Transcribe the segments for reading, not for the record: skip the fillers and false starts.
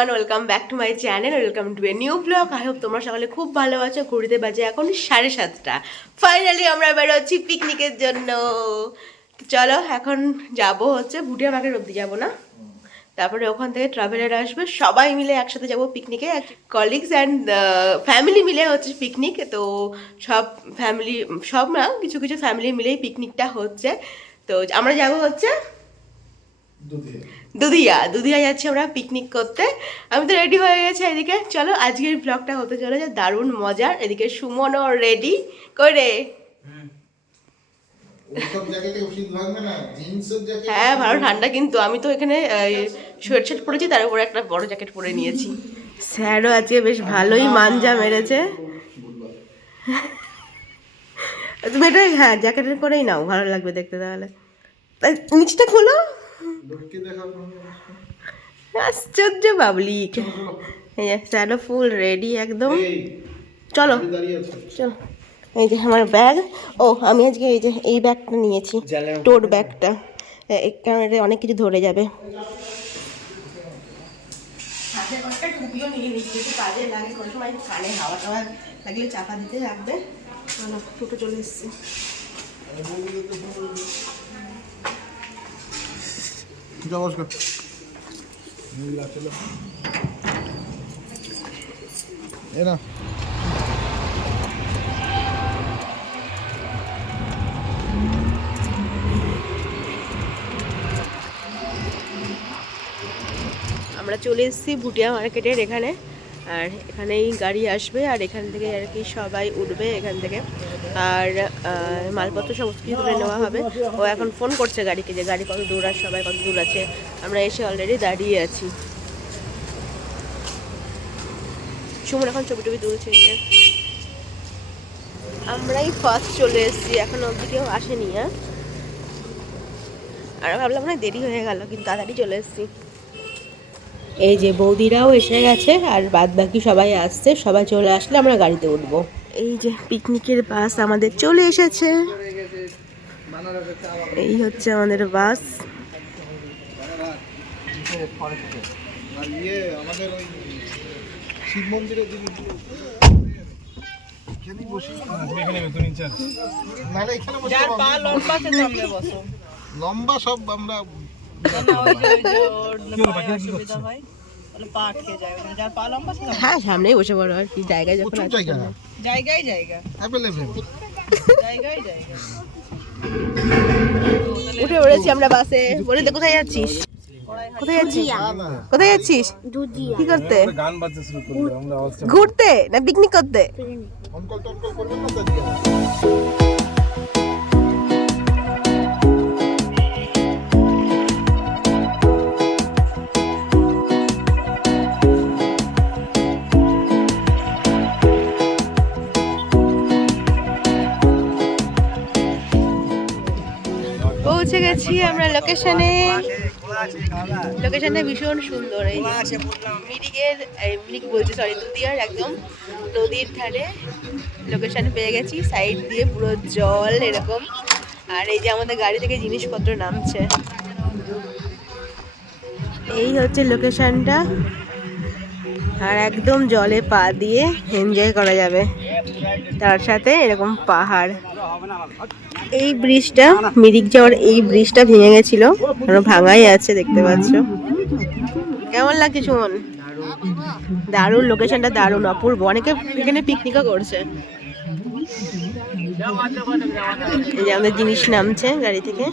Everyone, welcome back to my channel, welcome to a new blog. I hope তোমরা সকালে খুব ভালো আছো। ঘুরতে বাজে এখন 7:30। ফাইনালি আমরা বেরোচ্ছি পিকনিকের জন্য। চলো এখন যাব হচ্ছে ভুটিয়া মার্কেট অব্দি যাবো না, তারপরে ওখান থেকে ট্রাভেলার আসবে, সবাই মিলে একসাথে যাব পিকনিকে। কলিগস অ্যান্ড ফ্যামিলি মিলে হচ্ছে পিকনিক। তো সব ফ্যামিলি, সব না, কিছু কিছু ফ্যামিলি মিলেই পিকনিকটা হচ্ছে। তো আমরা যাব হচ্ছে দুধিয়া যাচ্ছি আমরা পিকনিক করতে। আমি তো রেডি হয়ে গেছি এদিকে। চলো আজকের ব্লগটা হতে চলে যে দারুণ মজার। এদিকে সুমনও রেডি করে। হ্যাঁ, ভালো ঠান্ডা, কিন্তু আমি তো এখানে সোয়েট শার্ট পরেছি, তার উপরে একটা বড় জ্যাকেট পরে নিয়েছি। স্যারও আজকে বেশ ভালোই মাঞ্জা মেরেছে। তুমি এটা, হ্যাঁ, জ্যাকেটের পরেই নাও, ভালো লাগবে দেখতে। তাহলে নিচটা খোলো। আশ্চর্য পাবলিক। স্যারও ফুল রেডি একদম। চলো চলো। এই যে আমার ব্যাগ। ও, আমি আজকে এই যে এই ব্যাগটা নিয়েছি, টোট ব্যাগটা, কারণ এটা অনেক কিছু ধরে যাবে। টুপিও নিয়ে নিচ্ছি, একটু কাজে লাগে, কোনো সময় কানে হাওয়া টাওয়া লাগলে চাপা দিতে রাখবে। টোটো চলে এসছে। আমরা চলে এসেছি ভুটিয়া মার্কেটের এখানে। আর এখানেই গাড়ি আসবে, আর এখান থেকে আর কি সবাই উঠবে এখান থেকে। আর মালপত্র সমস্ত কিছু তুলে নেওয়া হবে। ও এখন ফোন করছে গাড়িকে যে গাড়ি কত দূর আর সবাই কত দূর আছে। আমরা এসে অলরেডি দাঁড়িয়ে আছি। সুমন এখন ছবি টবি তুলছে। আমরাই ফার্স্ট চলে এসেছি, এখন অবধি কেউ আসেনি। আর ভাবলাম না দেরি হয়ে গেল, কিন্তু তাড়াতাড়ি চলে এসেছি। এই যে বৌদিরাও এসে গেছে, আর বাদ বাকি সবাই আসছে। সবাই চলে আসলে আমরা গাড়িতে উঠবো। এই যে পিকনিকের বাস আমাদের চলে এসেছে। এই হচ্ছে আমাদের বাস। লম্বা সব আমরা হ্যাঁ, সামনেই বসে পড়ো, আর কি জায়গায় যখন উঠে পড়েছি আমরা বাসে। বলি তো, কোথায় যাচ্ছিস? কোথায় যাচ্ছিস? কোথায় যাচ্ছিস? কি করতে? ঘুরতে না পিকনিক করতে? পৌঁছে গেছি আমরা লোকেশনে। লোকেশনটা ভীষণ সুন্দর। এই মিরিক বলছি, সরি, দুধিয়ার একদম নদীর ধারে লোকেশন পেয়ে গেছি। সাইড দিয়ে পুরো জল এরকম। আর এই যে আমাদের গাড়ি থেকে জিনিসপত্র নামছে। এই হচ্ছে লোকেশনটা। আর একদম জলে পা দিয়ে এনজয় করা যাবে, তার সাথে এরকম পাহাড়। এই ব্রিজটা, মিরিক যাওয়ার এই ব্রিজটা ভেঙে গেছিল, ভাঙাই আছে, দেখতে পাচ্ছ। কেমন লাগছে সুমন? দারুণ, লোকেশনটা দারুণ, অপূর্ব। অনেকে এখানে পিকনিকও করছে। এই যে আমাদের জিনিস নামছে গাড়ি থেকে।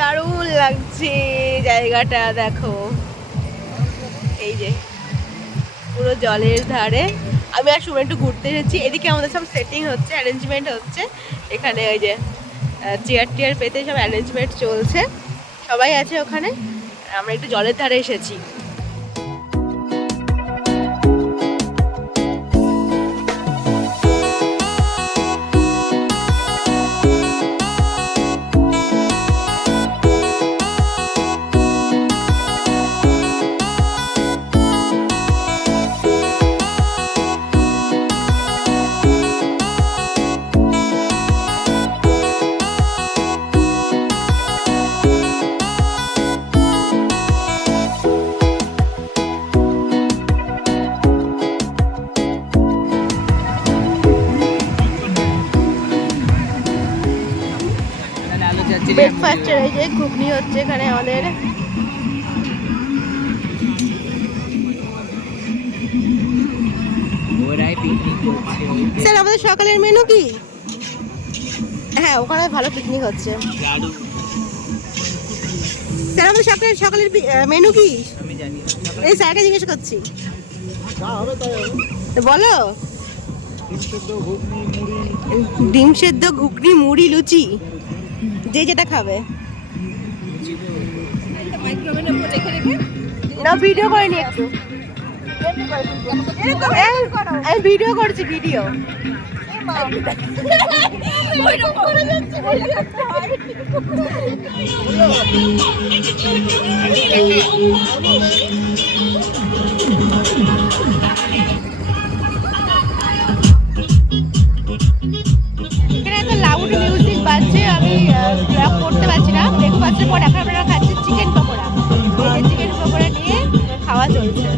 দারুণ লাগছে জায়গাটা, দেখো। এই যে পুরো জলের ধারে আমি আর সুমন একটু ঘুরতে এসেছি। এদিকে আমাদের সব সেটিং হচ্ছে, অ্যারেঞ্জমেন্ট হচ্ছে। এখানে ওই যে চেয়ার টেয়ার পেতে সব অ্যারেঞ্জমেন্ট চলছে, সবাই আছে ওখানে। আমরা একটু জলের ধারে এসেছি। ব্রেকফাস্টের এই যে ঘুগনি হচ্ছে এখানে আমাদের। স্যার আমাদের সকালের মেনু কি? হ্যাঁ ওখানে ভালো পিকনিক হচ্ছে। স্যার আমাদের সকালের মেনু কি? এই স্যারকে জিজ্ঞেস করছি। বলো। ডিম সেদ্ধ ঘুগনি মুড়ি লুচি, যে যেটা খাবে। না ভিডিও করিনি একটু, আমি ভিডিও করছি ভিডিও। এখানে তো লাউড মিউজিক বাজছে, আমি ব্লগ করতে পারছি না। ব্রেকফাস্টের পর এখন আমরা খাচ্ছি চিকেন পকোড়া। চিকেন পকোড়া নিয়ে খাওয়া চলছে।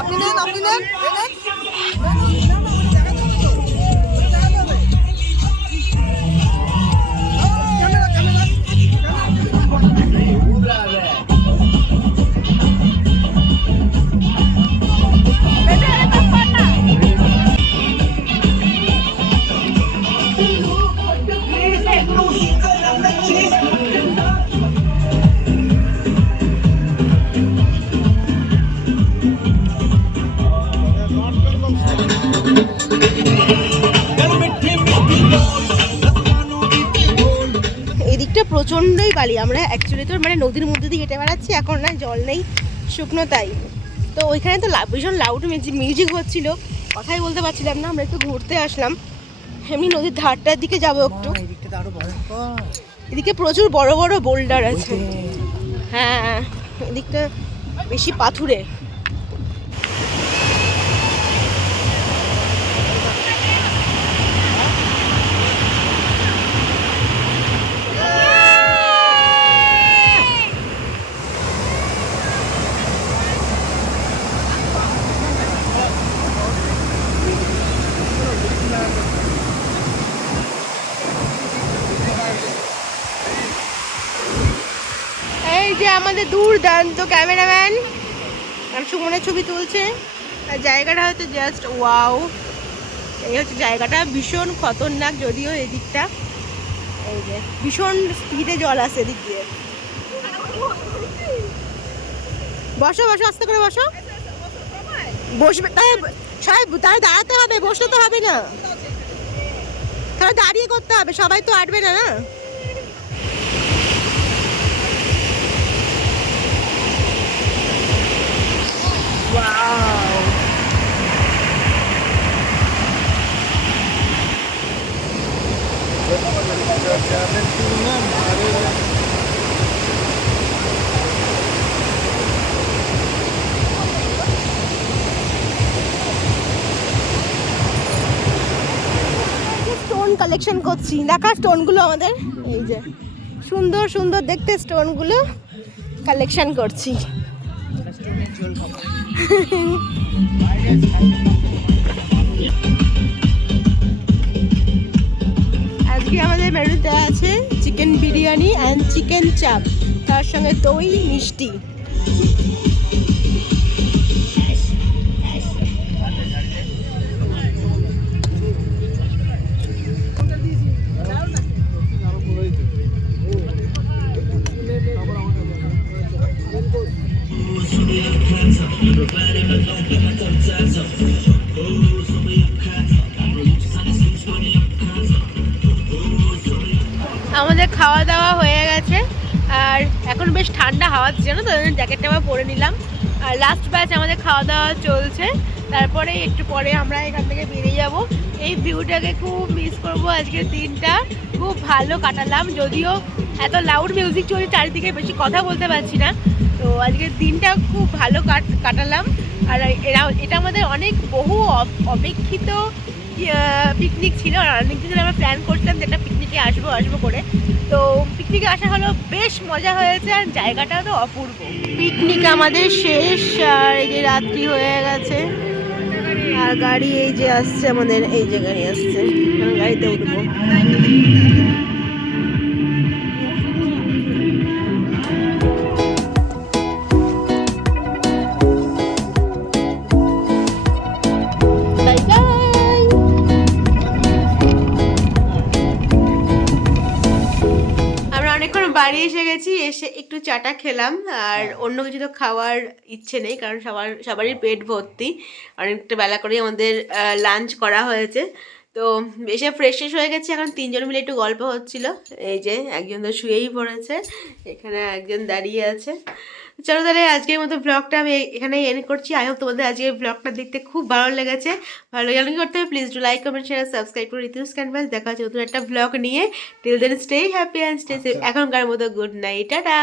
আপনি নেন প্রচণ্ডই বালি। আমরা অ্যাকচুয়ালি তো মানে নদীর মধ্যে দিয়ে হেঁটে বেড়াচ্ছি, এখন না জল নেই, শুকনো তাই। তো ওইখানে তো ভীষণ লাউড মিউজিক হচ্ছিল, কথাই বলতে পারছিলাম না। আমরা একটু ঘুরতে আসলাম, এমনি নদীর ধারটার দিকে যাবো একটু। এদিকে প্রচুর বড় বড় বোল্ডার আছে। হ্যাঁ এদিকটা বেশি পাথুরে। এই যে আমাদের দুর্দান্ত ক্যামেরাম্যান আর সুমনের ছবি তুলছে। আর জায়গাটা হচ্ছে জাস্ট ওয়াও। এই হচ্ছে জায়গাটা, ভীষণ খতরনাক যদিও এদিকটা। এই যে ভীষণ স্পিডে জল আসে এদিক দিয়ে। বসো বসো, আস্তে করে বসো। বসবে তাই দাঁড়াতে হবে, বসলে তো হবে না, তাহলে দাঁড়িয়ে করতে হবে, সবাই তো আটবে না না। স্টোন কালেকশন করছি, দেখা স্টোনগুলো আমাদের। এই যে সুন্দর সুন্দর দেখতে স্টোনগুলো কালেকশন করছি। আজকে আমাদের মেনুতে আছে চিকেন বিরিয়ানি অ্যান্ড চিকেন চাপ, তার সঙ্গে দই মিষ্টি। আমাদের খাওয়া দাওয়া হয়ে গেছে, আর এখন বেশ ঠান্ডা হাওয়া দিচ্ছে না, তো জ্যাকেটটা আবার পরে নিলাম। আর লাস্ট ব্যাচ আমাদের খাওয়া দাওয়া চলছে, তারপরে একটু পরে আমরা এখান থেকে বেরিয়ে যাব। এই ভিউটাকে খুব মিস করবো। আজকের দিনটা খুব ভালো কাটালাম, যদিও এত লাউড মিউজিক চলছে চারিদিকে, বেশি কথা বলতে পারছি না। তো আজকের দিনটা খুব ভালো কাটালাম। আর এটা আমাদের অনেক বহু অপেক্ষিত পিকনিক ছিল। আর অনেকদিন ধরে আমরা প্ল্যান করছিলাম যে একটা পিকনিকে আসবো আসবো করে। তো পিকনিকে আসা হলো, বেশ মজা হয়েছে আর জায়গাটাও তো অপূর্ব। পিকনিক আমাদের শেষ, আর এই যে রাত্রি হয়ে গেছে আর গাড়ি এই যে আসছে, আমাদের এই যে গাড়ি আসছে, গাড়িতে উঠবো। Bye bye. আমরা অনেকক্ষণ বাড়ি এসে গেছি, এসে একটু চাটা খেলাম। আর অন্য কিছু তো খাওয়ার ইচ্ছে নেই, কারণ সবারই পেট ভর্তি। অনেকটা বেলা করেই আমাদের লাঞ্চ করা হয়েছে। তো এসে ফ্রেশ হয়ে গেছে, এখন তিনজন মিলে একটু গল্প হচ্ছিল। এই যে একজন তো শুয়েই পড়েছে, এখানে একজন দাঁড়িয়ে আছে। চলো তাহলে আজকের মতো ব্লগটা আমি এখানেই এন্ড করছি। আই হোপ তোমাদের আজকে ব্লগটা দেখতে খুব ভালো লেগেছে। ভালো লাগলে কি করতে হবে, please do like comment share subscribe করে ঋতুস ক্যানভাস। দেখা হচ্ছে নতুন একটা ব্লগ নিয়ে। Till then stay happy and stay safe. এখনকার মতো গুড নাইট, টাটা।